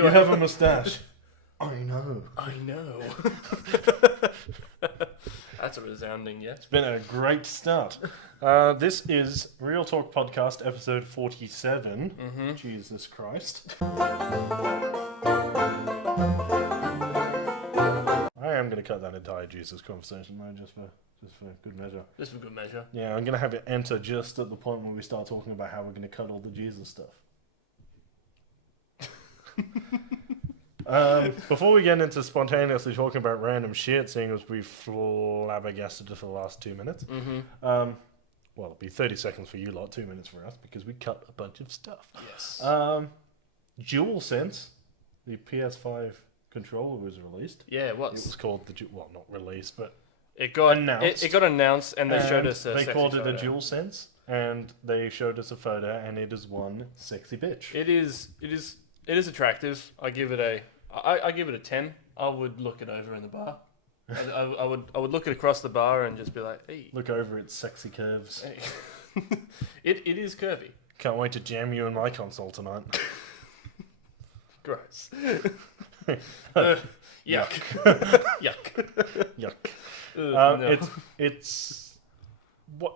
You have a mustache. I know. I know. That's a resounding yes. It's been a great start. This is Real Talk Podcast, episode 47. Mm-hmm. Jesus Christ. I am going to cut that entire Jesus conversation, though, just for good measure. Just for good measure. Yeah, I'm going to have it enter just at the point when we start talking about how we're going to cut all the Jesus stuff. Before we get into spontaneously talking about random shit, seeing as we've flabbergasted it for the last 2 minutes, well, it'll be 30 seconds for you lot, 2 minutes for us, because we cut a bunch of stuff. Yes. DualSense, the PS5 controller, was released. Yeah, it was. It was called not released, but it got announced. It got announced, and they showed us a They sexy called it photo. a DualSense, and they showed us a photo, and it is one sexy bitch. It is attractive. I give it a 10. I would look it over in the bar. I would look it across the bar and just be like, hey. Look over its sexy curves. Hey. It is curvy. Can't wait to jam you in my console tonight. Gross. Yuck. Yuck. No.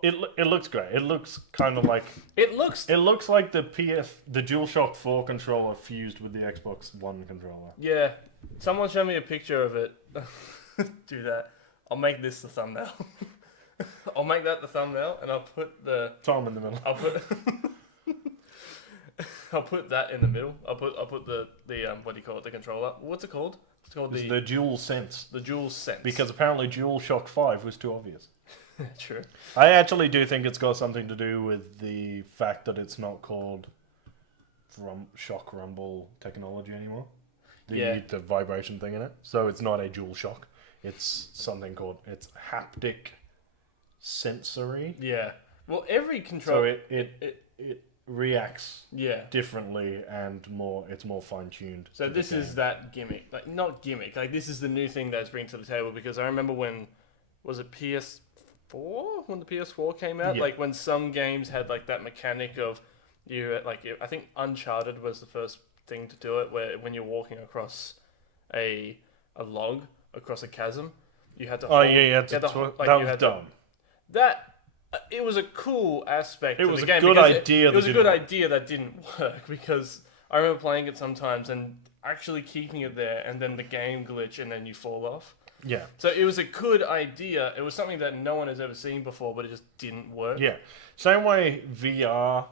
It looks great. It looks kind of like It looks like the DualShock 4 controller fused with the Xbox One controller. Yeah. Someone show me a picture of it. Do that. I'll make this the thumbnail. I'll make that the thumbnail, and I'll put the Tom in the middle. I'll put that in the middle. I'll put the what do you call it? The controller. What's it called? It's called the DualSense. The DualSense. Because apparently DualShock 5 was too obvious. True. I actually do think it's got something to do with the fact that it's not called shock rumble technology anymore. The vibration thing in it. So it's not a DualShock. It's something called haptic sensory. Yeah. Well, every controller. So it reacts Yeah. differently and it's more fine tuned. So this is that gimmick. Like, not gimmick. Like, this is the new thing that's bringing to the table, because I remember when, was it PS4? When the PS4 came out? Yeah. Like, when some games had, like, that mechanic of I think Uncharted was the first thing to do it, where when you're walking across a log, across a chasm, you had to that was dumb. It was a cool aspect It to was the a game. good idea. It was a good idea that didn't work, because I remember playing it sometimes and actually keeping it there, and then the game glitch, and then you fall off. Yeah. So it was a good idea. It was something that no one has ever seen before, but it just didn't work. Yeah. Same way VR,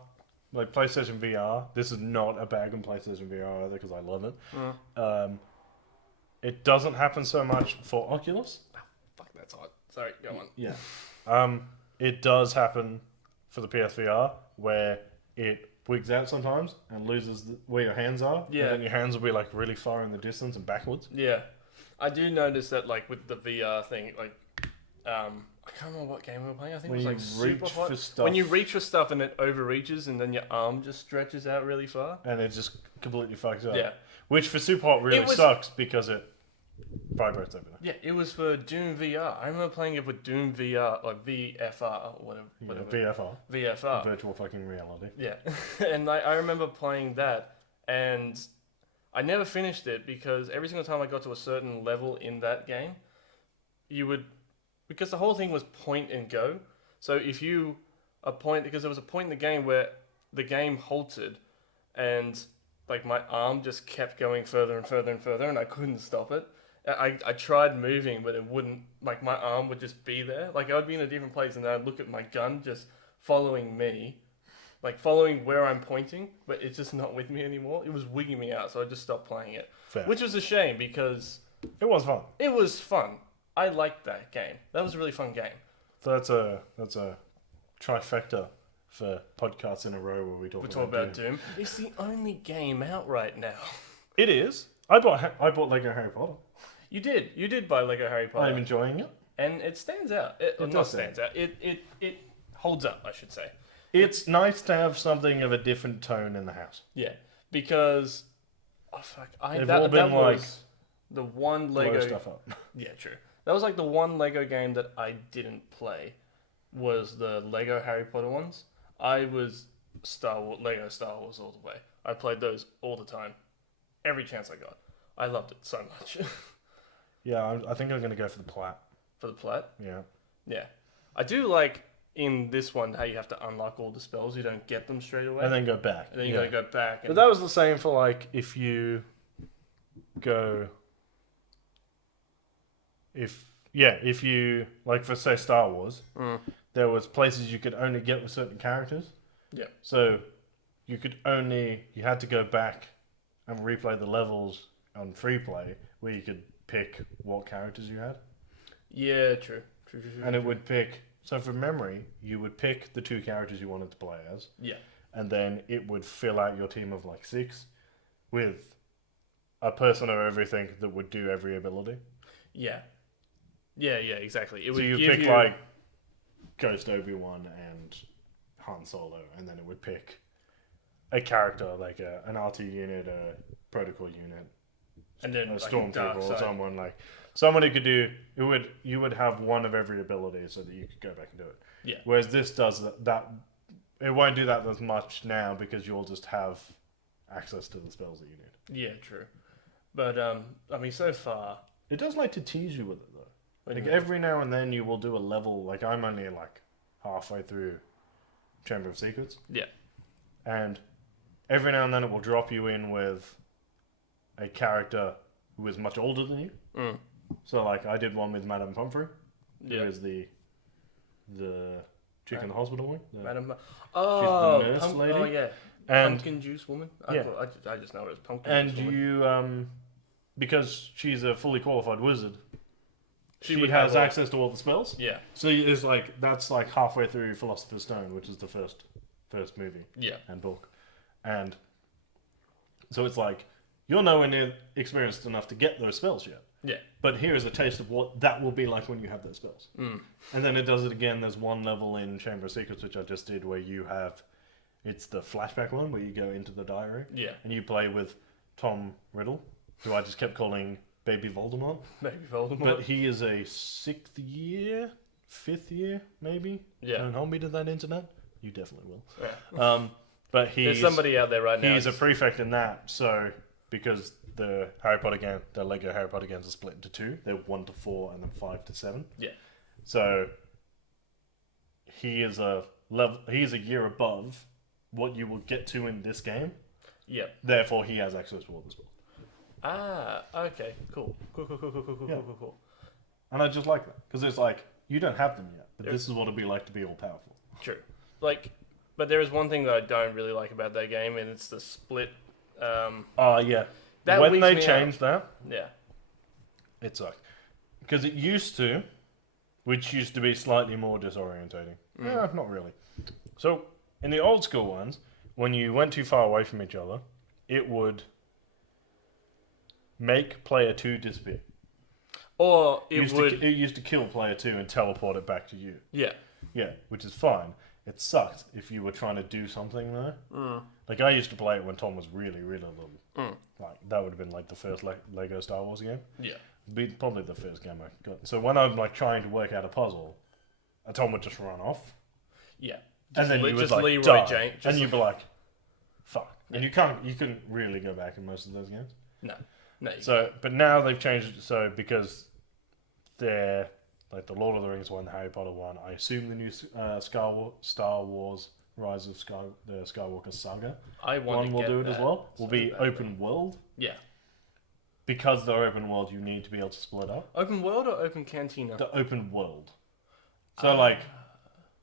like PlayStation VR. This is not a bag on PlayStation VR either, because I love it. It doesn't happen so much for Oculus. Oh, fuck, that's hot. Sorry, go on. Yeah. It does happen for the PSVR, where it wigs out sometimes and loses where your hands are. Yeah. And then your hands will be like really far in the distance and backwards. Yeah. I do notice that, like, with the VR thing, like, I can't remember what game we were playing. I think it was like super hot. For stuff, when you reach for stuff and it overreaches, and then your arm just stretches out really far. and it just completely fucks up. Yeah. Which for super hot really sucks, because it vibrates everything. Yeah, it was for Doom VR. I remember playing it with Doom VR, like VFR, or whatever. VFR. Virtual fucking reality. Yeah. And I remember playing that, and I never finished it, because every single time I got to a certain level in that game, because the whole thing was point and go. So if because there was a point in the game where the game halted, and like my arm just kept going further and further and further, and I couldn't stop it. I tried moving, but it wouldn't. Like, my arm would just be there. Like, I would be in a different place, and then I'd look at my gun just following me, like following where I'm pointing, but it's just not with me anymore. It was wigging me out, so I just stopped playing it. Fair. Which was a shame, because It was fun. it was fun. I liked that game. That was a really fun game. So that's a trifecta for podcasts in a row where we talk about Doom. It's the only game out right now. It is. I bought Lego Harry Potter. You did buy Lego Harry Potter. I'm enjoying it. And it stands out. It does stands out. It holds up, I should say. It's nice to have something of a different tone in the house. Yeah, because They've that all been like was the one blow Lego stuff up. Yeah, true. That was like the one Lego game that I didn't play, was the Lego Harry Potter ones. I was Lego Star Wars all the way. I played those all the time. every chance I got. I loved it so much. Yeah, I think I'm going to go for the plat. For the plat? Yeah. Yeah. I do like in this one how you have to unlock all the spells. You don't get them straight away. And then go back. And then you gotta go back. But that was the same for, like, if you go... If you... Like, for, say, Star Wars, there was places you could only get with certain characters. Yeah. So, you had to go back and replay the levels on free play, where you could pick what characters you had. Yeah, true. And it would pick... So from memory, you would pick the 2 characters you wanted to play as. Yeah. And then it would fill out your team of like 6 with a person or everything that would do every ability. Yeah. Yeah, exactly. So you pick like Ghost Obi-Wan and Han Solo, and then it would pick a character like an RT unit, a protocol unit, and then a like stormtrooper or someone like... Someone who could do it you would have one of every ability so that you could go back and do it. Yeah. Whereas this does that it won't do that as much now because you'll just have access to the spells that you need. Yeah, true. But I mean, so far it does like to tease you with it though. Like every now and then you will do a level. Like I'm only like halfway through Chamber of Secrets. Yeah. And every now and then it will drop you in with a character who is much older than you. So, like, I did one with Madame Pomfrey, who is the chick in the hospital one. Madame... Oh, she's the nurse lady. Oh, yeah. And, pumpkin juice woman? I just know it as pumpkin juice woman. And you, because she's a fully qualified wizard, she has access to all the spells. Yeah. So, it's like, that's like halfway through Philosopher's Stone, which is the first movie and book. And so it's like, you're nowhere near experienced enough to get those spells yet. Yeah. But here is a taste of what that will be like when you have those spells. And then it does it again. There's one level in Chamber of Secrets, which I just did, where you have... It's the flashback one, where you go into the diary. Yeah. And you play with Tom Riddle, who I just kept calling Baby Voldemort. Baby Voldemort. But he is a 5th year, maybe? Yeah. Don't hold me to that internet. You definitely will. Yeah. But there's somebody out there right now. He's a prefect in that, so... Because the Lego Harry Potter games are split into 2. They're 1 to 4 and then 5 to 7. Yeah. So he is a year above what you will get to in this game. Yeah. Therefore, he has access to all the spells. Ah, okay, cool. Cool. And I just like that because it's like you don't have them yet, but this is what it'd be like to be all powerful. True. Like, but there is one thing that I don't really like about that game, and it's the split. Yeah. When they changed that, it sucked. Because it used to, which used to be slightly more disorientating. Yeah, not really. So, in the old school ones, when you went too far away from each other, it would make player 2 disappear. Or It used to kill player 2 and teleport it back to you. Yeah. Yeah, which is fine. It sucked if you were trying to do something though. Like I used to play it when Tom was really, really little. Like that would have been like the first Lego Star Wars game. Yeah. Probably the first game I got. So when I'm like trying to work out a puzzle, Tom would just run off. Yeah. And then you would like Leroy die, Jean, and you'd be like, "Fuck!" And you couldn't really go back in most of those games. No. So, but now they've changed it so because they're like the Lord of the Rings one, the Harry Potter one. I assume the new Star Wars Rise of the Skywalker Saga one will do it as well. Will be open world. Yeah. Because they're open world, you need to be able to split up. Open world or open cantina? The open world. So like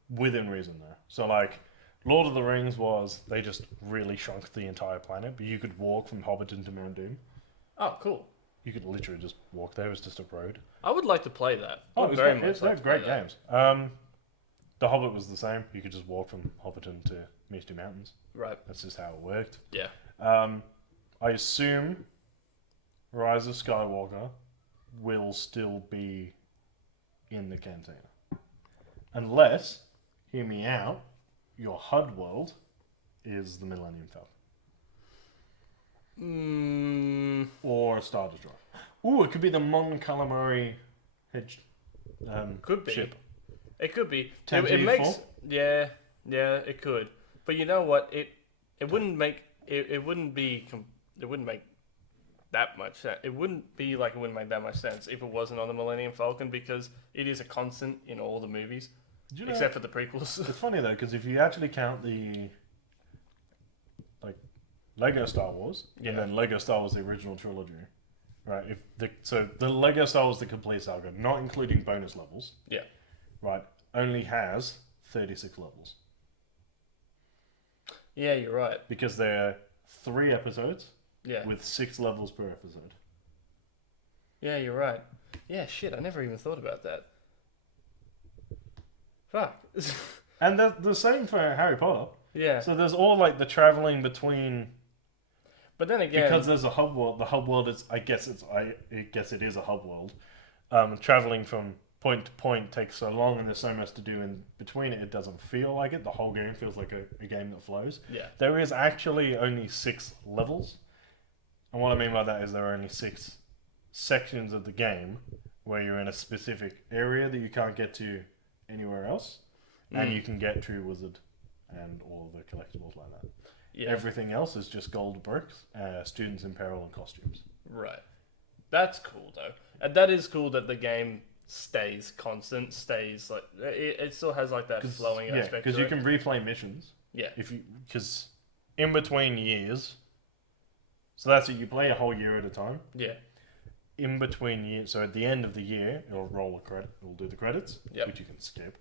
within reason there. So like Lord of the Rings was they just really shrunk the entire planet, but you could walk from Hobbiton to Mount Doom. Oh, cool. You could literally just walk there. It was just a road. I would like to play that. They're great games. The Hobbit was the same. You could just walk from Hobbiton to Misty Mountains. Right. That's just how it worked. Yeah. I assume Rise of Skywalker will still be in the cantina. Unless, hear me out, your HUD world is the Millennium Falcon. Or a Star Destroyer. Ooh, it could be the Mon Calamari could be. ship. It could be. 10 It makes... Yeah, it could. But you know what? It wouldn't make... It wouldn't make that much sense. It wouldn't be like it wouldn't make that much sense if it wasn't on the Millennium Falcon, because it is a constant in all the movies, Do you know, except for the prequels. it's funny though, because if you actually count the like Lego Star Wars Yeah. and then Lego Star Wars the original trilogy, right? So the Lego Star Wars the complete saga, not including bonus levels, Yeah. right, only has 36 levels Yeah, you're right. because they're 3 episodes Yeah. with 6 levels per episode. Yeah, you're right. Yeah, shit, I never even thought about that. Fuck. And the same for Harry Potter. Yeah. So there's all like the traveling between, But then again, because there's a hub world. The hub world is, I guess it is a hub world. Traveling from point to point takes so long, and there's so much to do in between it. It doesn't feel like it. The whole game feels like a game that flows. yeah. There is actually only 6 levels, and what I mean by that is there are only 6 sections of the game where you're in a specific area that you can't get to anywhere else, and you can get True Wizard and all of the collectibles like that. Yeah. Everything else is just gold bricks, students in peril, and costumes. Right. That's cool though. And that is cool that the game stays constant, stays like it still has like that flowing aspect. Because to you it. can replay missions. Yeah. Because in between years, so that's it. You play a whole year at a time. Yeah. In between years, so at the end of the year, it'll roll a credit. It'll do the credits, Yep. which you can skip,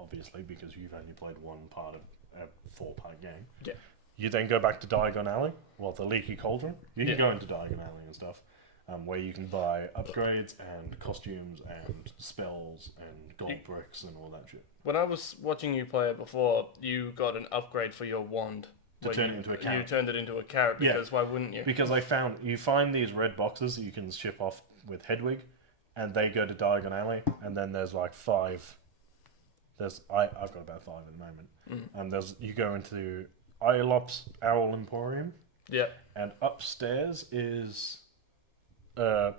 obviously, because you've only played one part of a 4-part game. Yeah. You then go back to Diagon Alley, well, the Leaky Cauldron. You can Yeah. go into Diagon Alley and stuff, where you can buy upgrades and costumes and spells and gold bricks and all that shit. When I was watching you play it before, you got an upgrade for your wand. To where turn you, it into a carrot. You turned it into a carrot Yeah. because why wouldn't you? Because you find these red boxes that you can ship off with Hedwig, and they go to Diagon Alley, and then there's like 5. I've got about 5 at the moment, and you go into Iolop's Owl Emporium, Yeah. and upstairs is an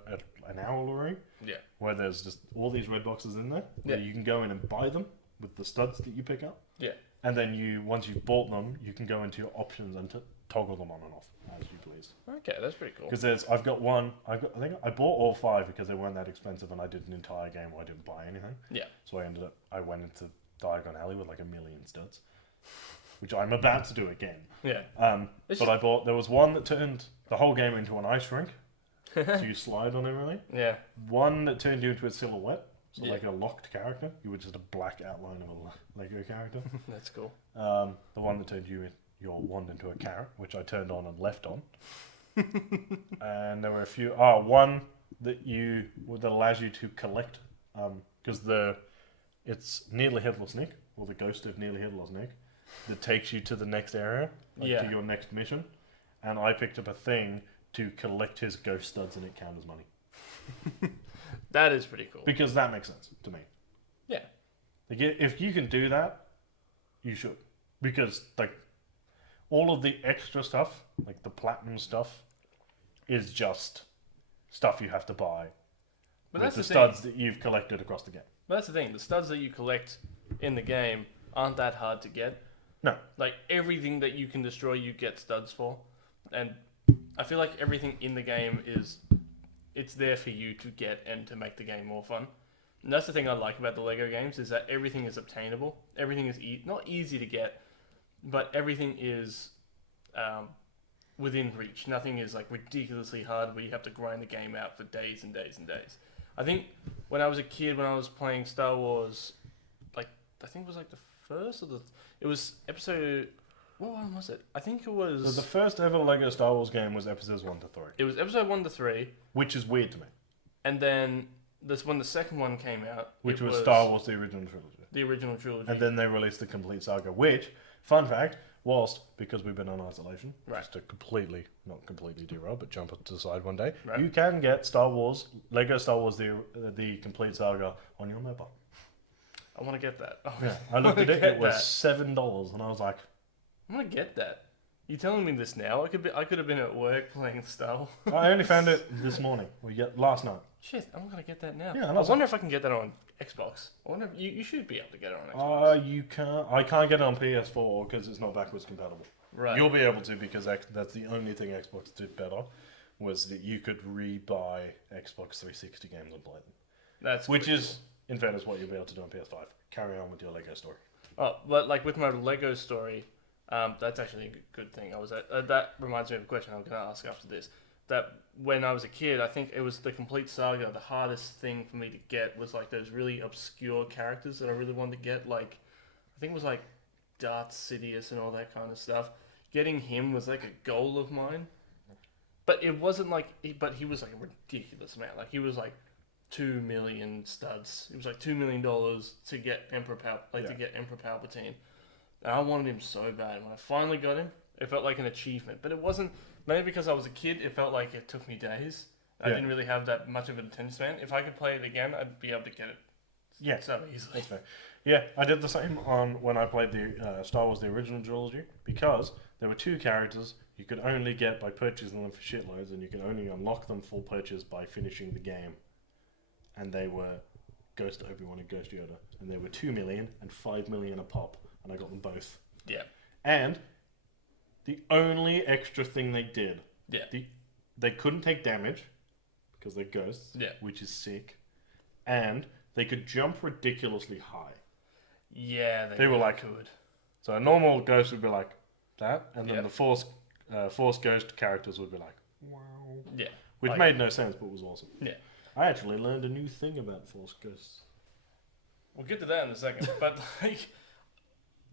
owlery Yeah. where there's just all these red boxes in there. Where Yeah. you can go in and buy them with the studs that you pick up. Yeah. And then once you've bought them, you can go into your options and toggle them on and off as you please. Okay, that's pretty cool. Because I've got one. I think I bought all 5 because they weren't that expensive, and I did an entire game where I didn't buy anything. Yeah. So I went into Diagon Alley with like 1,000,000 studs, which I'm about to do again. Yeah. But I bought. There was one that turned the whole game into an ice rink, so you slide on everything. Yeah. One that turned you into a silhouette, so Yeah. like a locked character. You were just a black outline of a Lego character. That's cool. The one that turned your wand into a carrot, which I turned on and left on. And there were a few. One that allows you to collect, because it's Nearly Headless Nick, or the ghost of Nearly Headless Nick, that takes you to the next area, Yeah. to your next mission. And I picked up a thing to collect his ghost studs, and it counts as money. That is pretty cool. Because that makes sense to me. Yeah. Like, if you can do that, you should. Because like all of the extra stuff, like the platinum stuff, is just stuff you have to buy But with that's the the studs that you've collected across the game. But that's the thing. The studs that you collect in the game aren't that hard to get. No. Like everything that you can destroy, you get studs for, and I feel like everything in the game it's there for you to get and to make the game more fun. And that's the thing I like about the Lego games is that everything is obtainable. Everything is not easy to get, but everything is within reach. Nothing is like ridiculously hard where you have to grind the game out for days and days and days. I think when I was a kid, when I was playing Star Wars, like I think it was like the first or it was episode. What one was it? I think it was. So the first ever Lego Star Wars game was episodes 1 to 3, It was episode 1 to 3, which is weird to me. and then when the second one came out, Which it was Star Wars: The Original Trilogy, the original trilogy. and then they released the complete saga. Which, fun fact, because we've been on isolation, Right. just to not completely derail, but jump to the side one day, Right. you can get Lego Star Wars: The complete saga on your mobile. I want to get that. Oh, Yeah, I looked at it. Get It was that. $7, and I was like, I want to get that. You telling me this now? I could have been at work playing Star Wars. I only found it this morning, or last night. Shit, I'm gonna get that now. Yeah, I wonder if I can get that on Xbox. I wonder if you should be able to get it on Xbox. You can't. I can't get it on PS4 because it's not backwards compatible. Right. You'll be able to because that's the only thing Xbox did better. was that you could re-buy Xbox 360 games and play them. Which is, in fairness, what you'll be able to do on PS5. Carry on with your Lego story. Oh, but like with my Lego story, that's actually a good thing. That reminds me of a question I'm going to ask after this. That when I was a kid, I think it was the complete saga. The hardest thing for me to get was like those really obscure characters that I really wanted to get. Like, I think it was like Darth Sidious and all that kind of stuff. Getting him was like a goal of mine. But it wasn't like, but he was like a ridiculous amount. Like he was like 2 million studs. It was like $2 million to get to get Emperor Palpatine. And I wanted him so bad. When I finally got him, it felt like an achievement. But it wasn't, maybe because I was a kid, it felt like it took me days. I didn't really have that much of an attention span. If I could play it again, I'd be able to get it so easily. That's fair. Yeah, I did the same on when I played the Star Wars, the original trilogy, because there were 2 characters you could only get by purchasing them for shitloads, and you could only unlock them full purchase by finishing the game. And they were Ghost Obi-Wan and Ghost Yoda. And they were 2 million and 5 million a pop. And I got them both. Yeah. And the only extra thing they did, they couldn't take damage because they're ghosts, which is sick. And they could jump ridiculously high. Yeah, they were like good. So a normal ghost would be like that, and then the Force ghost characters would be like, wow. Yeah. Which made no sense, but was awesome. Yeah. I actually learned a new thing about Force ghosts. We'll get to that in a second. But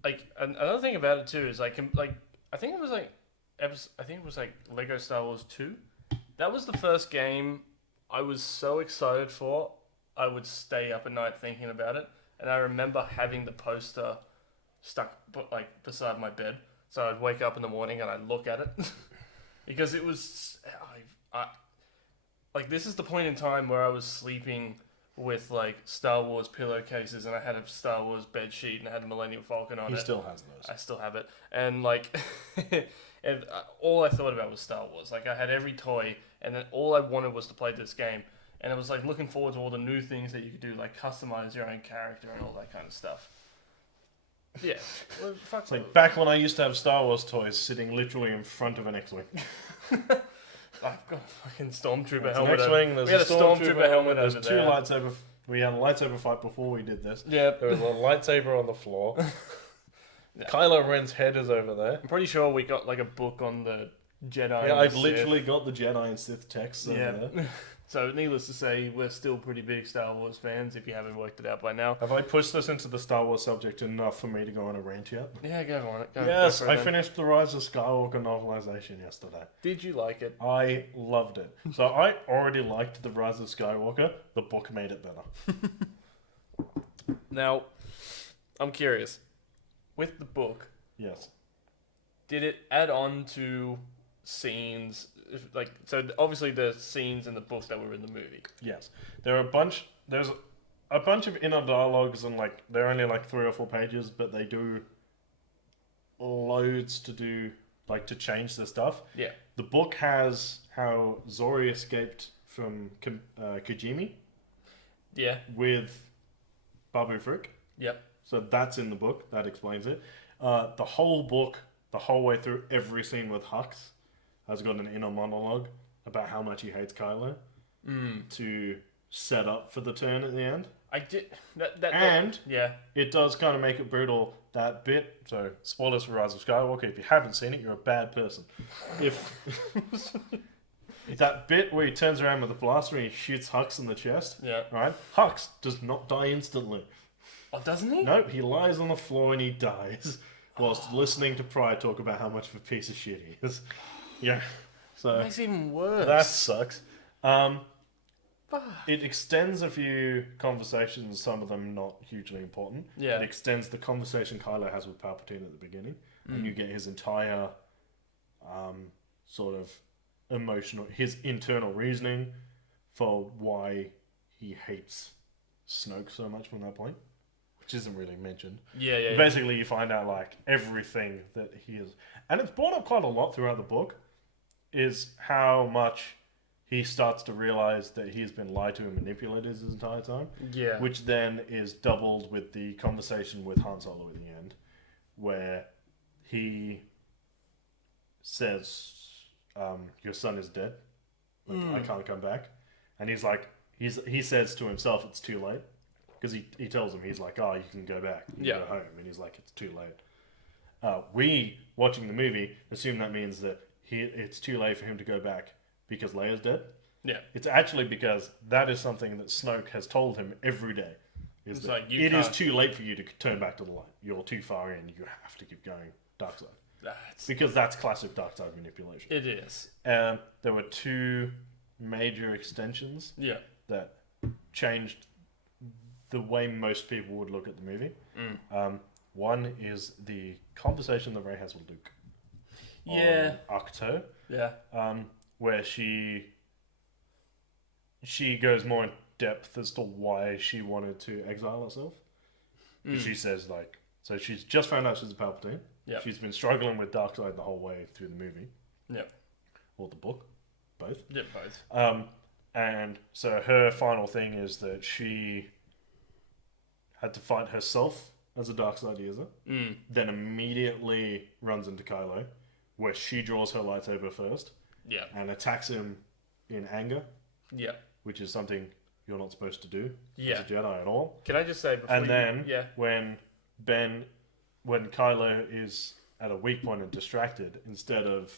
like another thing about it too is I think it was like Lego Star Wars 2. That was the first game I was so excited for. I would stay up at night thinking about it, and I remember having the poster stuck like beside my bed. So I'd wake up in the morning and I'd look at it because it was like this is the point in time where I was sleeping with like Star Wars pillowcases, and I had a Star Wars bed sheet and I had a Millennium Falcon on it. He still has those. I still have it, and like, and all I thought about was Star Wars. Like I had every toy, and then all I wanted was to play this game, and it was like looking forward to all the new things that you could do, like customize your own character and all that kind of stuff. Yeah, well, it's like back when I used to have Star Wars toys sitting literally in front of an X-wing. I've got a fucking Stormtrooper helmet. X-wing, we had a Stormtrooper helmet over there. Lightsaber. We had a lightsaber fight before we did this. Yeah, there was a lightsaber on the floor. Kylo Ren's head is over there. I'm pretty sure we got like a book on the Jedi. Yeah, I've literally got the Jedi and Sith texts over there. So, needless to say, we're still pretty big Star Wars fans, if you haven't worked it out by now. Have I pushed this into the Star Wars subject enough for me to go on a rant yet? Yeah, go on it. Yes, I finished the Rise of Skywalker novelization yesterday. Did you like it? I loved it. So, I already liked the Rise of Skywalker. The book made it better. Now, I'm curious. With the book... Yes. Did it add on to scenes... Like, so obviously the scenes in the book that were in the movie. Yes, there's a bunch of inner dialogues, and like they're only like 3 or 4 pages, but they do loads to do, like to change the stuff. Yeah. The book has how Zori escaped from Kijimi. Yeah. With Babu Frick. Yep. So that's in the book. That explains it. The whole book, the whole way through, every scene with Hux has got an inner monologue about how much he hates Kylo to set up for the turn at the end. I did yeah, it does kind of make it brutal, that bit. So spoilers for Rise of Skywalker. If you haven't seen it, you're a bad person. If that bit where he turns around with the blaster and he shoots Hux in the chest, right? Hux does not die instantly. Oh, doesn't he? Nope, he lies on the floor and he dies whilst listening to Pryor talk about how much of a piece of shit he is. Yeah, so it makes it even worse. That sucks. It extends a few conversations, some of them not hugely important. Yeah. It extends the conversation Kylo has with Palpatine at the beginning, and you get his entire sort of his internal reasoning for why he hates Snoke so much from that point, which isn't really mentioned. Yeah. Basically, you find out like everything that he is, and it's brought up quite a lot throughout the book, is how much he starts to realize that he has been lied to and manipulated his entire time. Yeah. Which then is doubled with the conversation with Han Solo at the end, where he says, your son is dead. Like, I can't come back. And he's like, he says to himself, it's too late. Because he tells him, he's like, oh, you can go back. You can go home. And he's like, it's too late. We, watching the movie, assume that means that it's too late for him to go back because Leia's dead. Yeah. It's actually because that is something that Snoke has told him every day. Is it's that like, it is too late for you to turn back to the light. You're too far in. You have to keep going dark side. Because that's classic dark side manipulation. It is. There were 2 major extensions that changed the way most people would look at the movie. One is the conversation that Rey has with Luke. On Ahch-To. Yeah. Where she goes more in depth as to why she wanted to exile herself. She says, like, so she's just found out she's a Palpatine. Yeah. She's been struggling with Darkseid the whole way through the movie. Yeah. Or the book. Both. Yeah, both. And so her final thing is that she had to fight herself as a Darkseid user. Then immediately runs into Kylo, where she draws her lightsaber first. Yeah. And attacks him in anger. Yeah. Which is something you're not supposed to do as a Jedi at all. Can I just say before and then when Kylo is at a weak point and distracted, instead of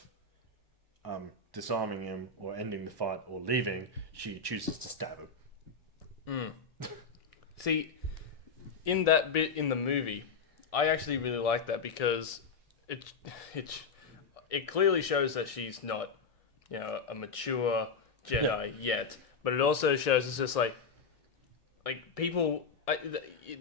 disarming him or ending the fight or leaving, she chooses to stab him. See, in that bit in the movie, I actually really like that because it clearly shows that she's not, a mature Jedi yet. But it also shows it's just like people.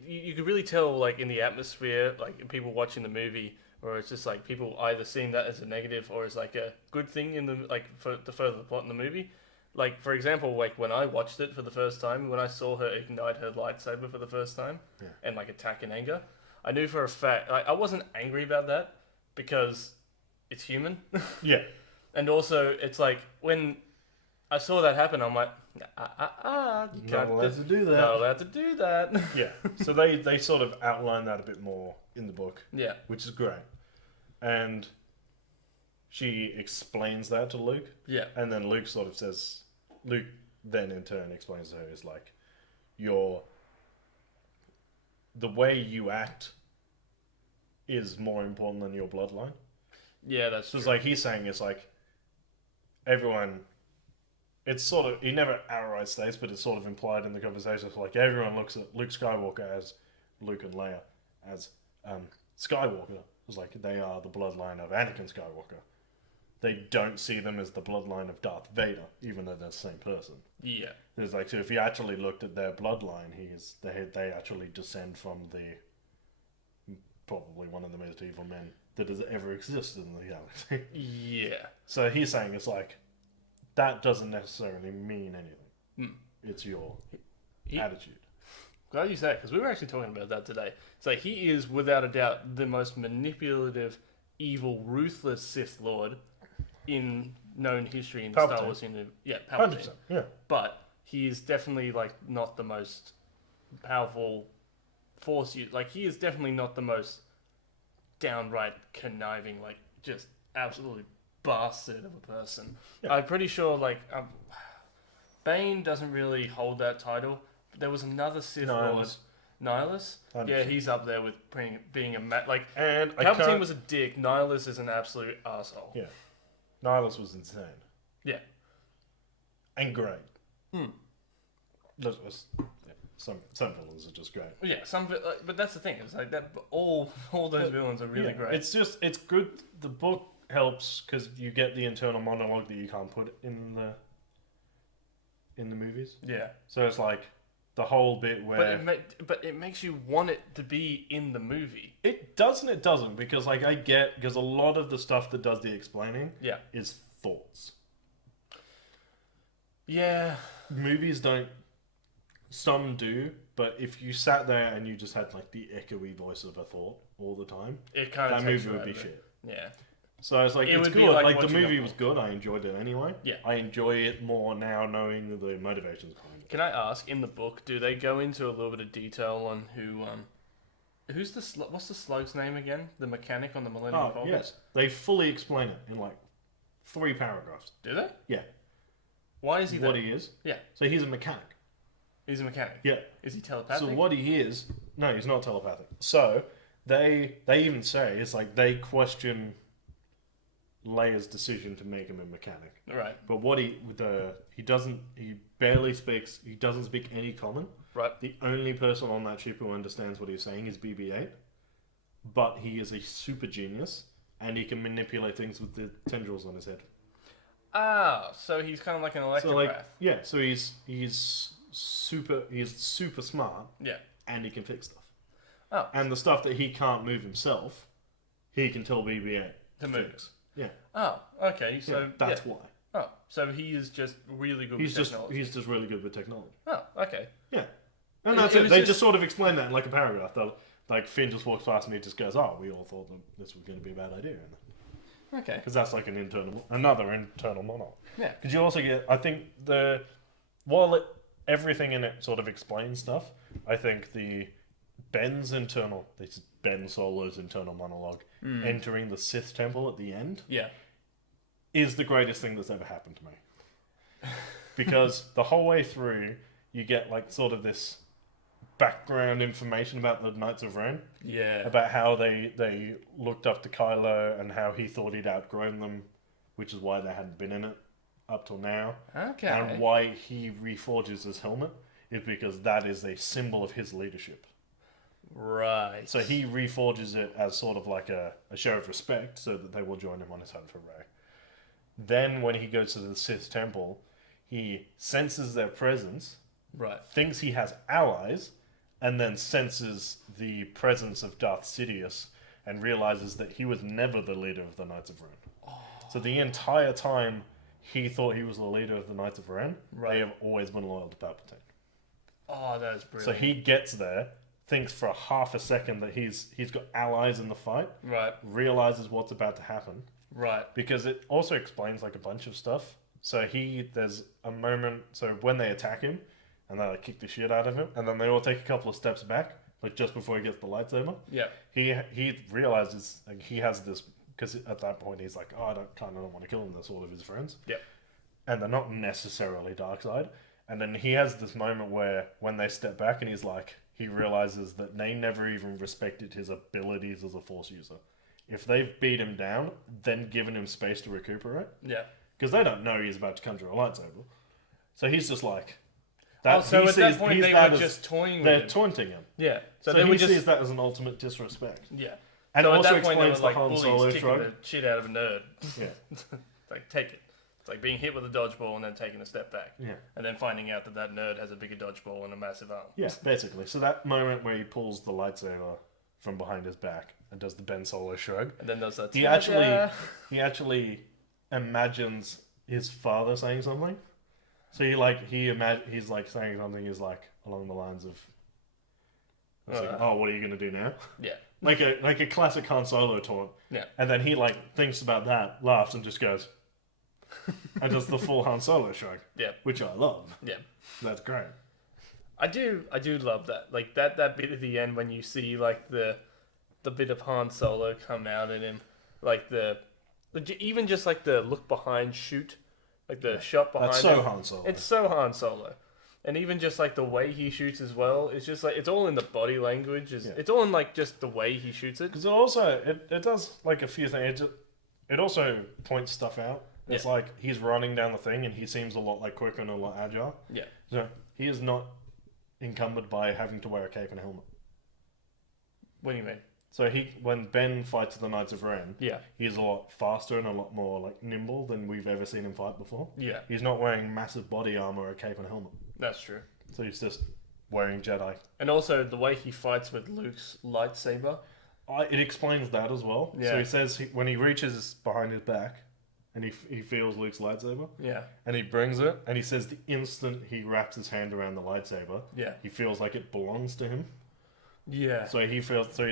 You could really tell, like, in the atmosphere, like people watching the movie, or it's just like people either seeing that as a negative or as like a good thing in the for the further the plot in the movie. Like, for example, like when I watched it for the first time, when I saw her ignite her lightsaber for the first time and like attack in anger, I knew for a fact I wasn't angry about that because it's human. Yeah, and also it's like when I saw that happen, I'm like, you not allowed to do that. Not allowed to do that. Yeah, so they sort of outline that a bit more in the book. Yeah. Which is great. And she explains that to Luke. Yeah. And then Luke sort of says, Luke then in turn explains to her, is like, the way you act is more important than your bloodline. Yeah, that's so true. It's like he's saying, it's like, everyone... It's sort of, he never outright states, but it's sort of implied in the conversation. So like everyone looks at Luke Skywalker as Luke and Leia as Skywalker. It's like they are the bloodline of Anakin Skywalker. They don't see them as the bloodline of Darth Vader, even though they're the same person. Yeah. There's like, so if you actually looked at their bloodline, they actually descend from probably one of the most evil men that has ever existed in the galaxy. Yeah. So he's saying it's like, that doesn't necessarily mean anything. It's your attitude. Glad you say it, because we were actually talking about that today. So he is, without a doubt, the most manipulative, evil, ruthless Sith Lord in known history in Star Wars. Yeah, Palpatine. 100%, yeah. But he is definitely not the most powerful Force user. Like, he is definitely not the most downright conniving, just absolutely bastard of a person. Yeah. I'm pretty sure Bane doesn't really hold that title. But there was another Sith Lord, Nihilus. 100%. Yeah, he's up there with being a and Palpatine was a dick. Nihilus is an absolute asshole. Yeah, Nihilus was insane. Yeah, and great. Some villains are just great. Yeah, but that's the thing. It's like that. All those villains are really great. It's good. The book helps because you get the internal monologue that you can't put in the movies. Yeah. So it's like the whole bit where... But it makes you want it to be in the movie. It does and it doesn't, because because a lot of the stuff that does the explaining is thoughts. Yeah. Movies don't... Some do, but if you sat there and you just had the echoey voice of a thought all the time, that movie would be shit. Yeah. So it's it's good. The movie was good. I enjoyed it anyway. Yeah. I enjoy it more now knowing the motivations behind it. Can I ask, in the book, do they go into a little bit of detail on who's what's the slug's name again? The mechanic on the Millennium Falcon? Yes. They fully explain it in 3 paragraphs. Do they? Yeah. Why is he what there? he is. Yeah. So he's a mechanic. He's a mechanic. Yeah. Is he telepathic? So what he is, no, he's not telepathic. So they even say it's like they question Leia's decision to make him a mechanic. Right. But what he barely speaks. He doesn't speak any common. Right. The only person on that ship who understands what he's saying is BB-8. But he is a super genius, and he can manipulate things with the tendrils on his head. Ah, so he's kind of like an electropath. So he's super smart. Yeah. And he can fix stuff. Oh. And the stuff that he can't move himself, he can tell BB-8 to move. fix. Yeah. Oh, okay. So that's why. Oh, so he is just really good with technology. He's just really good with technology. Oh, okay. Yeah. And that's it. They just sort of explain that in like a paragraph. Like Finn just walks past and he just goes, "Oh, we all thought that this was going to be a bad idea." Okay. Because that's like another internal monologue. Yeah. Because you also get, I think everything in it sort of explains stuff. I think Ben Solo's internal monologue, entering the Sith temple at the end, is the greatest thing that's ever happened to me. Because the whole way through, you get like sort of this background information about the Knights of Ren. Yeah. About how they looked up to Kylo and how he thought he'd outgrown them, which is why they hadn't been in it up till now. Okay. And why he reforges his helmet is because that is a symbol of his leadership. Right. So he reforges it as sort of like a show of respect so that they will join him on his hunt for Rey. Then when he goes to the Sith temple, he senses their presence, right, thinks he has allies, and then senses the presence of Darth Sidious and realizes that he was never the leader of the Knights of Ren. Oh. So the entire time he thought he was the leader of the Knights of Ren, they have always been loyal to Palpatine. Oh, that is brilliant. So he gets there, thinks for half a second that he's got allies in the fight, right, realizes what's about to happen, right, because it also explains like a bunch of stuff. So there's a moment, so when they attack him, and they like kick the shit out of him, and then they all take a couple of steps back, like just before he gets the lightsaber. Yeah. He realizes like he has this, because at that point he's like, oh, I don't want to kill him. They're sort of his friends. Yeah. And they're not necessarily dark side. And then he has this moment where when they step back, and he's like, he realizes that they never even respected his abilities as a Force user. If they've beat him down, then given him space to recuperate. Yeah. Because they don't know he's about to conjure a lightsaber. So he's just like. So at that point they were just toying with him. They're taunting him. Yeah. So he sees that as an ultimate disrespect. Yeah. And so it also at that point explains they were the like Han Solo bullies kicking shrug. the shit out of a nerd. Yeah. Like, take it. It's like being hit with a dodgeball and then taking a step back. Yeah. And then finding out that nerd has a bigger dodgeball and a massive arm. Yeah, basically. So that moment where he pulls the lightsaber from behind his back and does the Ben Solo shrug. And then does that. He actually imagines his father saying something. So he's like saying something is like along the lines of, what are you gonna do now? Yeah. like a classic Han Solo taunt. Yeah. And then he like thinks about that, laughs, and just goes, and does the full Han Solo shrug. Yeah. Which I love. Yeah. That's great. I do love that. Like that bit at the end when you see like the bit of Han Solo come out in him, like even just like the look behind shoot, like the shot behind. That's so Han Solo. It's so Han Solo, and even just like the way he shoots as well. It's just like it's all in the body language. It's all in like just the way he shoots it. Because it also it does like a few things. It also points stuff out. It's like he's running down the thing and he seems a lot like quicker and a lot agile. Yeah. So he is not encumbered by having to wear a cape and a helmet. What do you mean? So when Ben fights the Knights of Ren, Yeah. he's a lot faster and a lot more like nimble than we've ever seen him fight before. Yeah. He's not wearing massive body armor or a cape and a helmet. That's true. So he's just wearing Jedi. And also the way he fights with Luke's lightsaber. It explains that as well. Yeah. So he says when he reaches behind his back and he feels Luke's lightsaber. Yeah. And he brings it and he says the instant he wraps his hand around the lightsaber, he feels like it belongs to him. Yeah. So he's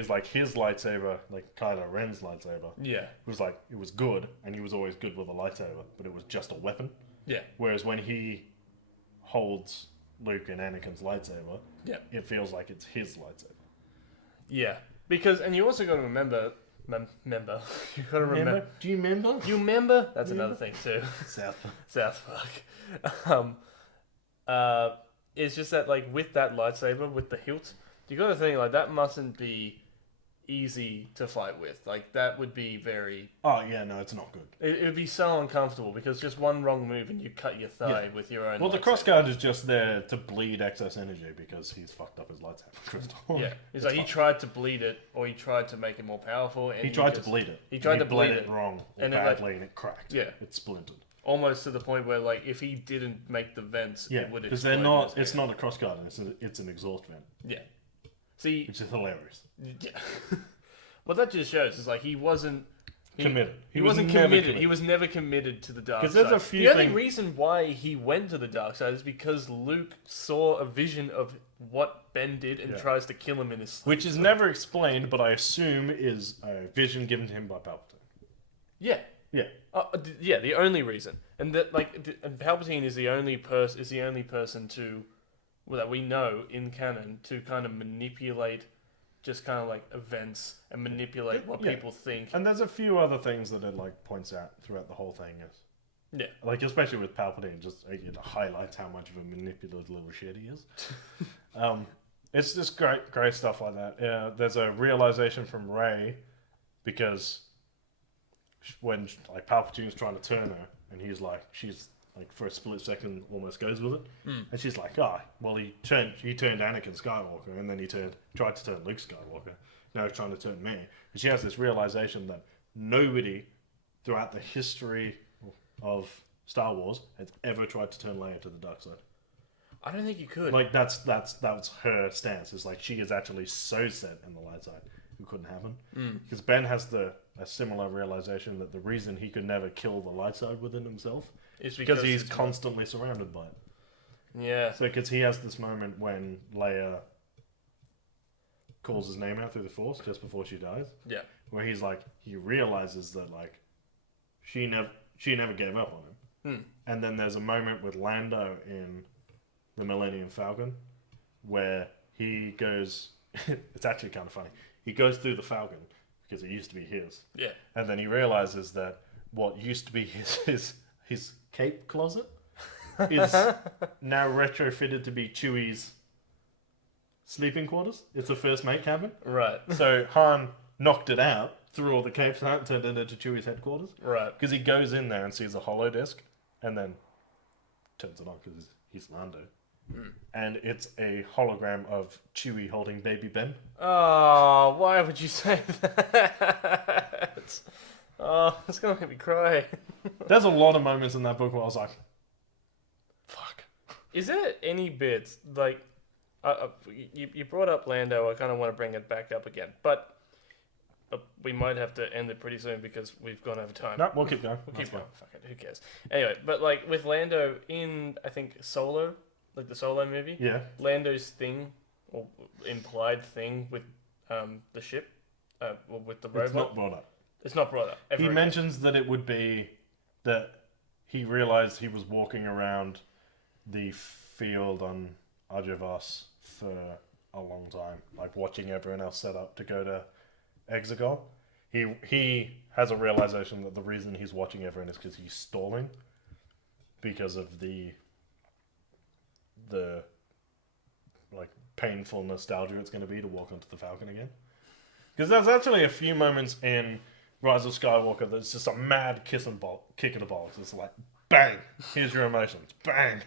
like his lightsaber, like Kylo Ren's lightsaber. Yeah. It was good, and he was always good with a lightsaber, but it was just a weapon. Yeah. Whereas when he holds Luke and Anakin's lightsaber, yeah, it feels like it's his lightsaber. Yeah. And you also got to remember, Member. You gotta remember. Do you remember? You remember? That's another thing too. South. South Park. It's just that like with that lightsaber with the hilt, you got to think like that mustn't be easy to fight with. Like that would be very. Oh yeah, no, it's not good. It would be so uncomfortable because just one wrong move and you cut your thigh with your own. Well, the crossguard is just there to bleed excess energy because he's fucked up his lightsaber crystal. Yeah, it's like he tried to bleed it, or he tried to make it more powerful. And he tried to bleed it. He tried to bleed it wrong, or and badly, and it cracked. Yeah, it splintered. Almost to the point where, like, if he didn't make the vents, it would explode. Because they're not. It's not a crossguard. It's an exhaust vent. Yeah. See, which is hilarious. Yeah. What that just shows is like he wasn't committed. He wasn't committed. He was never committed to the dark side. Because there's a few. The only reason why he went to the dark side is because Luke saw a vision of what Ben did and tries to kill him in his sleep. Which is never explained, but I assume is a vision given to him by Palpatine. Yeah. Yeah. Yeah, the only reason, and that and Palpatine is the only person to, well, that we know in canon to kind of manipulate, just kind of like events and manipulate what people think. And there's a few other things that it like points out throughout the whole thing is, like especially with Palpatine, just it highlights how much of a manipulative little shit he is. It's just great stuff like that. There's a realization from Rey because. When like Palpatine's trying to turn her, and she's like for a split second almost goes with it, and she's like, well he turned Anakin Skywalker, and then he tried to turn Luke Skywalker. Now he's trying to turn me, and she has this realization that nobody throughout the history of Star Wars has ever tried to turn Leia to the dark side. I don't think you could. Like that's her stance. It's like she is actually so set in the light side. It couldn't happen because Ben has a similar realization that the reason he could never kill the light side within himself is because he's constantly surrounded by it. Yeah. So because he has this moment when Leia calls his name out through the Force just before she dies. Yeah. Where he realizes that like she never gave up on him. And then there's a moment with Lando in the Millennium Falcon where he goes. It's actually kind of funny. He goes through the Falcon because it used to be his. Yeah. And then he realizes that what used to be his cape closet is now retrofitted to be Chewie's sleeping quarters. It's a first mate cabin. Right. So Han knocked it out, threw all the capes out, and turned it into Chewie's headquarters. Right. Because he goes in there and sees a hollow disc and then turns it on because he's Lando. And it's a hologram of Chewie holding baby Ben. Oh, why would you say that? Oh, it's gonna make me cry. There's a lot of moments in that book where I was like, fuck. Is there any bits, like, you brought up Lando, I kind of want to bring it back up again, but we might have to end it pretty soon because we've gone over time. No, we'll keep going. We'll keep going. Fuck it, who cares? Anyway, but like with Lando in, I think, Solo, like the Solo movie, Lando's thing, or implied thing with the ship, or with the robot. It's not brought up. It's not brought up. He mentions that it would be that he realized he was walking around the field on Ajavas for a long time, like watching everyone else set up to go to Exegol. He has a realization that the reason he's watching everyone is because he's stalling because of the like painful nostalgia it's going to be to walk onto the Falcon again. Because there's actually a few moments in Rise of Skywalker that's just a mad kick in the balls. It's like, bang, here's your emotions, bang.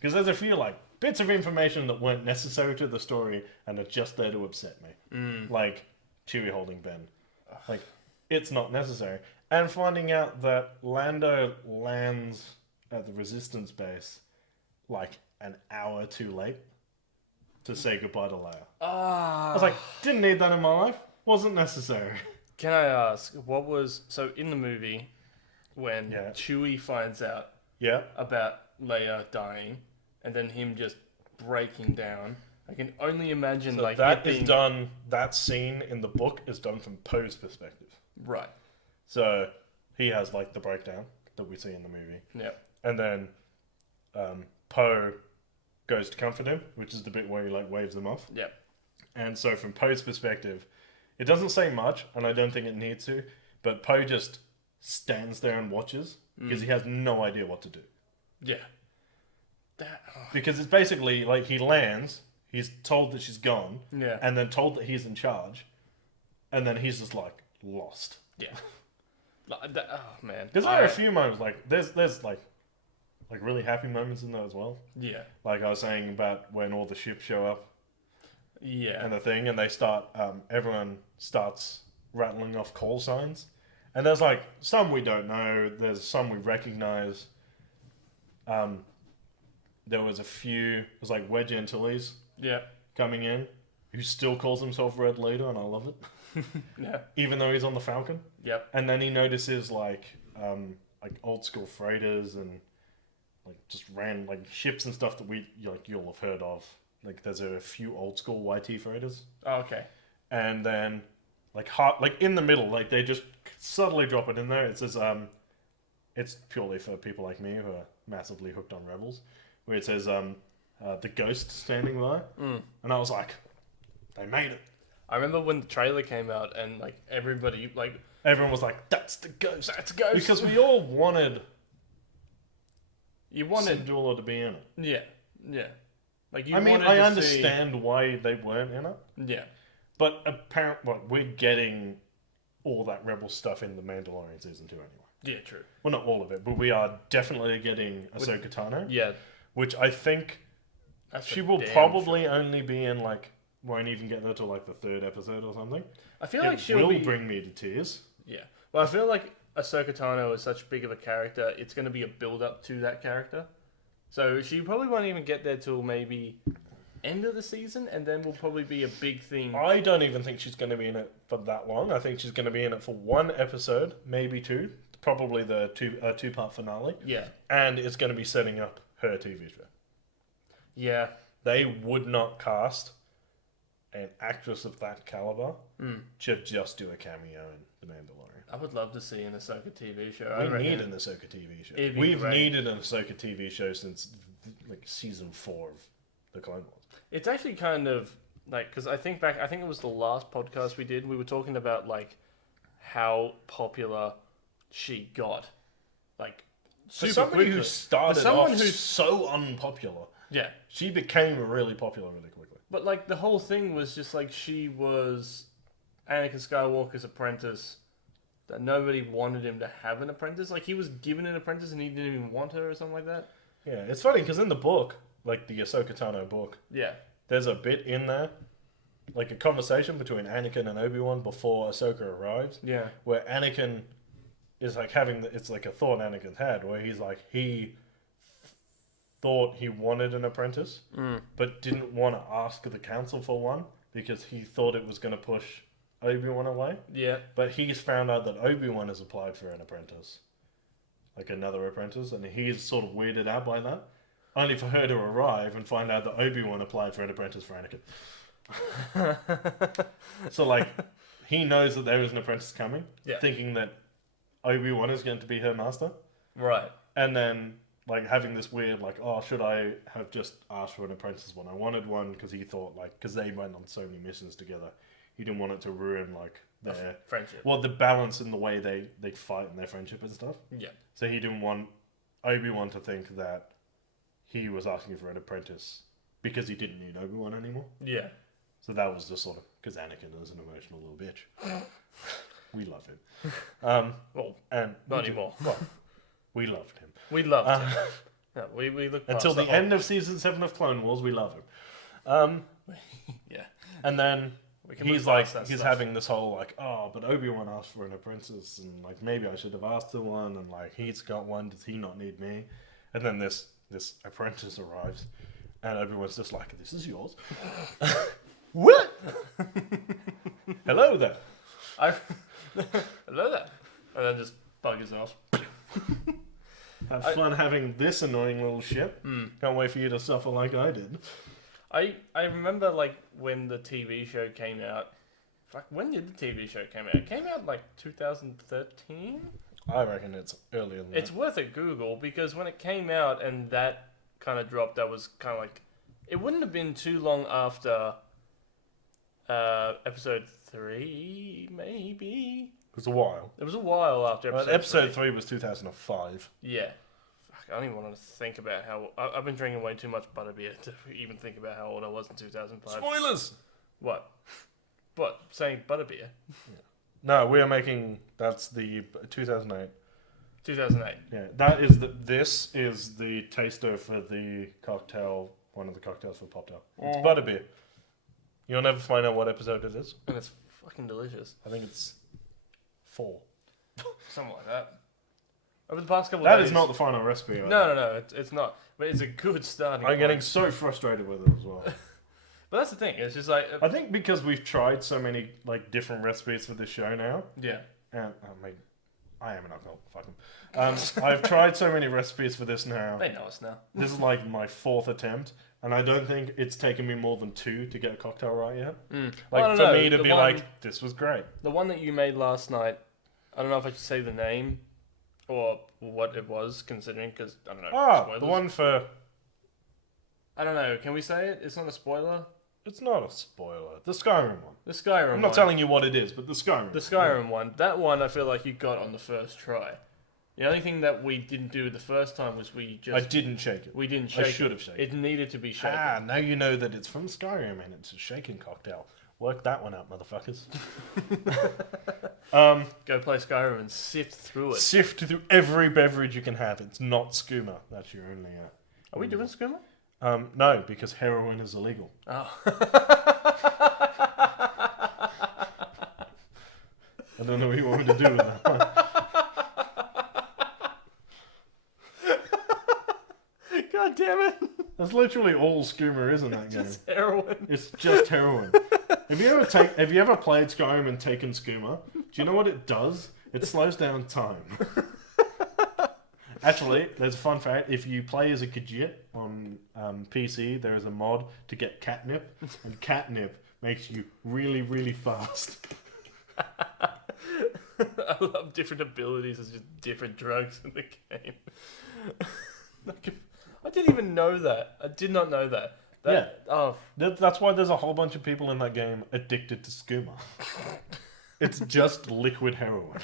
Because there's a few like bits of information that weren't necessary to the story and are just there to upset me. Like Chewie holding Ben. Like, it's not necessary. And finding out that Lando lands at the Resistance base like an hour too late to say goodbye to Leia. I was like, didn't need that in my life. Wasn't necessary. Can I ask, what was... So, in the movie, when Chewie finds out about Leia dying, and then him just breaking down, I can only imagine, so like... That scene in the book is done from Poe's perspective. Right. So, he has, like, the breakdown that we see in the movie. Yeah. And then Poe goes to comfort him, which is the bit where he, like, waves them off. Yeah. And so, from Poe's perspective, It doesn't say much, and I don't think it needs to, but Poe just stands there and watches because he has no idea what to do. Yeah. Because it's basically like he lands, he's told that she's gone, Yeah. and then told that he's in charge, and then he's just like lost. Yeah. Oh man. Because there are a few moments like there's like really happy moments in there as well. Yeah. Like I was saying about when all the ships show up. Yeah. And the thing, and they start, everyone starts rattling off call signs. And there's like some we don't know, there's some we recognize. There was a few, there's like Wedge Antilles coming in, who still calls himself Red Leader, and I love it. Yeah. Even though he's on the Falcon. Yep. And then he notices like old school freighters and like just ran like ships and stuff that you'll have heard of. Like there's a few old school YT freighters. Oh, okay. And then like in the middle, like they just subtly drop it in there. It says it's purely for people like me who are massively hooked on Rebels, where it says the Ghost standing by. And I was like, they made it. I remember when the trailer came out and like everyone was like, that's the Ghost. That's Ghost. Because we all wanted Syndulla to be in it. Yeah. Yeah. Like I understand why they weren't in it. Yeah. But apparently, we're getting all that Rebel stuff in the Mandalorian season 2 anyway. Yeah, true. Well, not all of it, but we are definitely getting Ahsoka Tano. Yeah. Which I think she will probably only be in, like, won't even get there till, like, the 3rd episode or something. I feel like she will bring me to tears. Yeah. Well, I feel like Ahsoka Tano is such big of a character, it's going to be a build-up to that character. So she probably won't even get there till maybe end of the season, and then will probably be a big thing. I don't even think she's going to be in it for that long. I think she's going to be in it for 1 episode, maybe 2. Probably the two-part finale. Yeah. And it's going to be setting up her TV show. Yeah. They would not cast an actress of that caliber to just do a cameo in The Mandalorian. I would love to see an Ahsoka TV show. We need an Ahsoka TV show. We've needed an Ahsoka TV show since like season 4 of the Clone Wars. It's actually kind of like, because I think it was the last podcast we did. We were talking about like how popular she got, like super somebody quickly. who started off so unpopular. Yeah, she became really popular really quickly. But like the whole thing was just like she was Anakin Skywalker's apprentice. That nobody wanted him to have an apprentice. Like he was given an apprentice and he didn't even want her or something like that. Yeah, it's funny because in the book, like the Ahsoka Tano book, there's a bit in there, like a conversation between Anakin and Obi-Wan before Ahsoka arrives. Yeah, where Anakin is like it's like a thought Anakin had, where he's like he thought he wanted an apprentice, but didn't want to ask the council for one because he thought it was going to push Obi-Wan away. Yeah. But he's found out that Obi-Wan has applied for an apprentice. Like another apprentice. And he's sort of weirded out by that. Only for her to arrive and find out that Obi-Wan applied for an apprentice for Anakin. So like, he knows that there is an apprentice coming. Yeah. Thinking that Obi-Wan is going to be her master. Right. And then like having this weird like, oh, should I have just asked for an apprentice when I wanted one? Because he thought like, because they went on so many missions together. He didn't want it to ruin like their friendship. Well, the balance in the way they fight in their friendship and stuff. Yeah. So he didn't want Obi-Wan to think that he was asking for an apprentice because he didn't need Obi-Wan anymore. Yeah. So that was just sort of because Anakin is an emotional little bitch. We love him. Well, and not anymore. Well, we loved him. We loved him. Yeah, we look until the end of season 7 of Clone Wars. We love him. Yeah. And then he's stuff. having this whole like, oh, but Obi-Wan asked for an apprentice, and like maybe I should have asked for one, and like he's got one. Does he not need me? And then this apprentice arrives, and Obi-Wan's just like, this is yours. What? Hello there. Hello there. And then just buggers off. Have fun having this annoying little ship. Can't wait for you to suffer like I did. I remember like when the TV show came out. Fuck, when did the TV show come out? It came out like 2013? I reckon it's earlier than that. It's worth a Google because when it came out and that kind of dropped, I was kind of like, it wouldn't have been too long after Episode 3, maybe. It was a while. It was a while after Episode 3 was 2005. Yeah. Fuck, I don't even want to think about how... I've been drinking way too much butterbeer to even think about how old I was in 2005. Spoilers! What? What? Saying butterbeer? No, we are making... That's the 2008. 2008. Yeah, this is the taster for the cocktail, one of the cocktails for Poptail. It's butterbeer. You'll never find out what episode it is. And it's fucking delicious. I think it's 4. Something like that. Over the past couple That of days... is not the final recipe. No, it's not. But it's a good starting I'm point. getting so frustrated with it as well. But that's the thing. It's just like... I think because we've tried so many like different recipes for this show now. Yeah. And I am an alcoholic. Fuck them. I've tried so many recipes for this now. They know us now. This is like my 4th attempt, and I don't think it's taken me more than 2 to get a cocktail right yet. Like for me to be like, this was great. The one that you made last night, I don't know if I should say the name or what it was, considering, because I don't know. Spoilers. The one for... I don't know. Can we say it? It's not a spoiler. It's not a spoiler. The Skyrim one. The Skyrim one. I'm not telling you what it is, but the Skyrim. The Skyrim one. That one I feel like you got on the first try. The only thing that we didn't do the first time was we just... I didn't shake it. We didn't shake it. I should have shaken it. It needed to be shaken. Now you know that it's from Skyrim and it's a shaken cocktail. Work that one out, motherfuckers. Go play Skyrim and sift through it. Sift through every beverage you can have. It's not skooma. That's your only... Are we doing skooma? No, because heroin is illegal. Oh. I don't know what you want me to do with that. God damn it. That's literally all skooma is in that game. Just heroin. It's just heroin. Have you ever played Skyrim and taken skooma? Do you know what it does? It slows down time. Actually, there's a fun fact. If you play as a Khajiit on PC, there is a mod to get catnip, and catnip makes you really, really fast. I love different abilities as just different drugs in the game. I didn't even know that. I did not know that. That's why there's a whole bunch of people in that game addicted to skooma. It's just liquid heroin.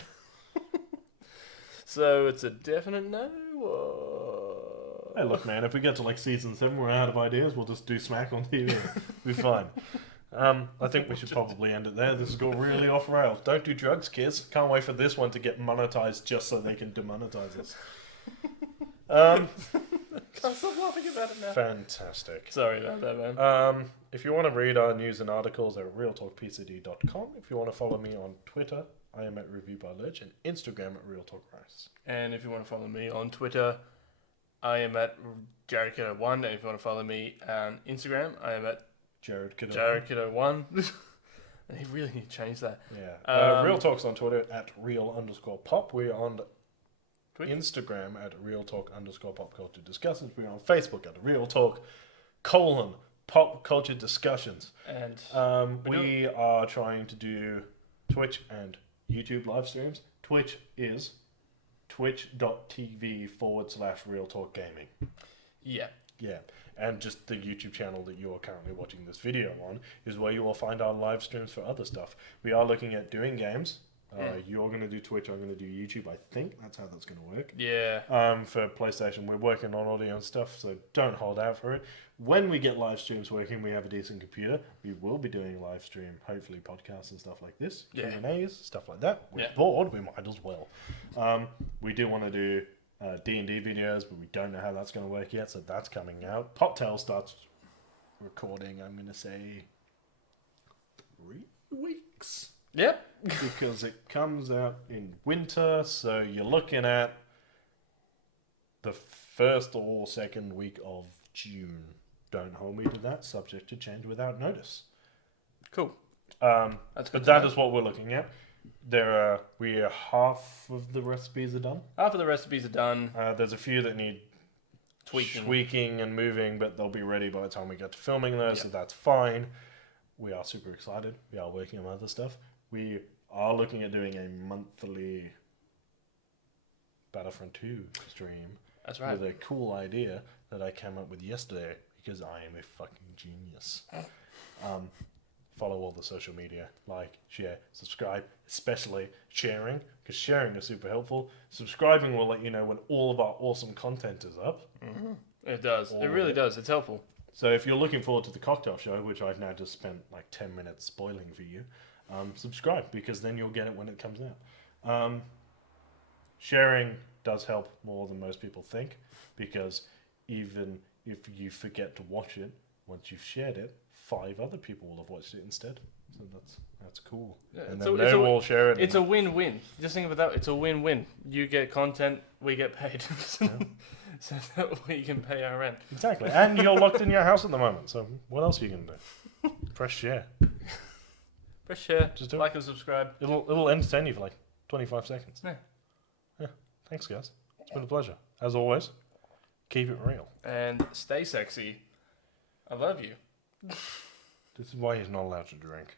So it's a definite no? Or... Hey, look, man, if we get to like season 7, we're out of ideas, we'll just do Smack on TV. We'll be fine. I think we should probably end it there. This has gone really off rails. Don't do drugs, kids. Can't wait for this one to get monetized just so they can demonetize us. Can't stop laughing about it now. Fantastic. Sorry about that, man. If you want to read our news and articles, they're at realtalkpcd.com. If you want to follow me on Twitter, I am at Review by Ledge, and Instagram at RealTalkRice. And if you want to follow me on Twitter, I am at JaredKiddo1. And if you want to follow me on Instagram, I am at JaredKiddo1. He really need to change that. Yeah. Real Talk's on Twitter at real_pop. We're on Instagram at realtalk_pop culture discussions. We're on Facebook at realtalk:_pop culture discussions. And we are trying to do Twitch and YouTube live streams. Twitch is twitch.tv/realtalkgaming. Yeah. Yeah. And just the YouTube channel that you are currently watching this video on is where you will find our live streams for other stuff. We are looking at doing games. You're going to do Twitch, I'm going to do YouTube. I think that's how that's going to work. Yeah. For PlayStation, we're working on audio and stuff, so don't hold out for it. When we get live streams working, we have a decent computer. We will be doing live stream, hopefully podcasts and stuff like this, Q&As, stuff like that. We're bored, we might as well. We do want to do D&D videos, but we don't know how that's going to work yet, so that's coming out. Poptail starts recording, I'm going to say, 3 weeks. Yep. Because it comes out in winter, so you're looking at the 1st or 2nd week of June. Don't hold me to that, subject to change without notice. Cool. That's good. But that is what we're looking at. Half of the recipes are done. Half of the recipes are done. There's a few that need tweaking and moving, but they'll be ready by the time we get to filming those, so that's fine. We are super excited. We are working on other stuff. We are looking at doing a monthly Battlefront 2 stream. That's right. With a cool idea that I came up with yesterday because I am a fucking genius. follow all the social media, like, share, subscribe, especially sharing, because sharing is super helpful. Subscribing will let you know when all of our awesome content is up. Mm-hmm. It does. All It really of it. does. It's helpful. So if you're looking forward to the cocktail show, which I've now just spent like 10 minutes spoiling for you, subscribe, because then you'll get it when it comes out. Sharing does help more than most people think, because even if you forget to watch it, once you've shared it, 5 other people will have watched it instead. So that's cool. Yeah, And it's then a- they it's a- will share it. It's a win-win. Just think about that. It's a win-win. You get content, we get paid. So that we can pay our rent. Exactly. And you're locked in your house at the moment, so what else are you going to do? Press share. Press share, Just do it. like and subscribe. It'll entertain you for like 25 seconds. Yeah. Thanks, guys. It's been a pleasure. As always, keep it real. And stay sexy. I love you. This is why he's not allowed to drink.